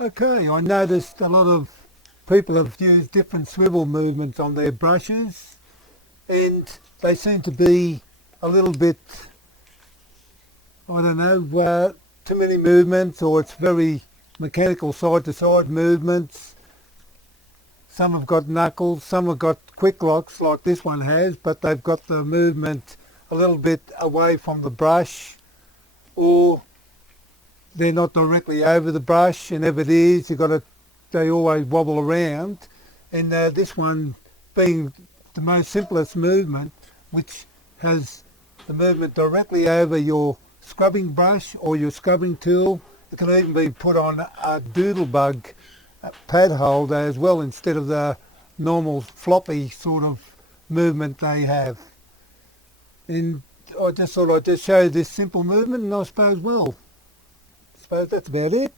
Okay, I noticed a lot of people have used different swivel movements on their brushes, and they seem to be a little bit, I don't know, too many movements, or it's very mechanical side to side movements. Some have got knuckles, some have got quick locks like this one has, but they've got the movement a little bit away from the brush, or they're not directly over the brush, and if it is, they always wobble around. And this one being the most simplest movement, which has the movement directly over your scrubbing brush or your scrubbing tool. It can even be put on a doodle bug pad holder as well, instead of the normal floppy sort of movement they have. And I just thought I'd just show this simple movement, and I suppose that's about it.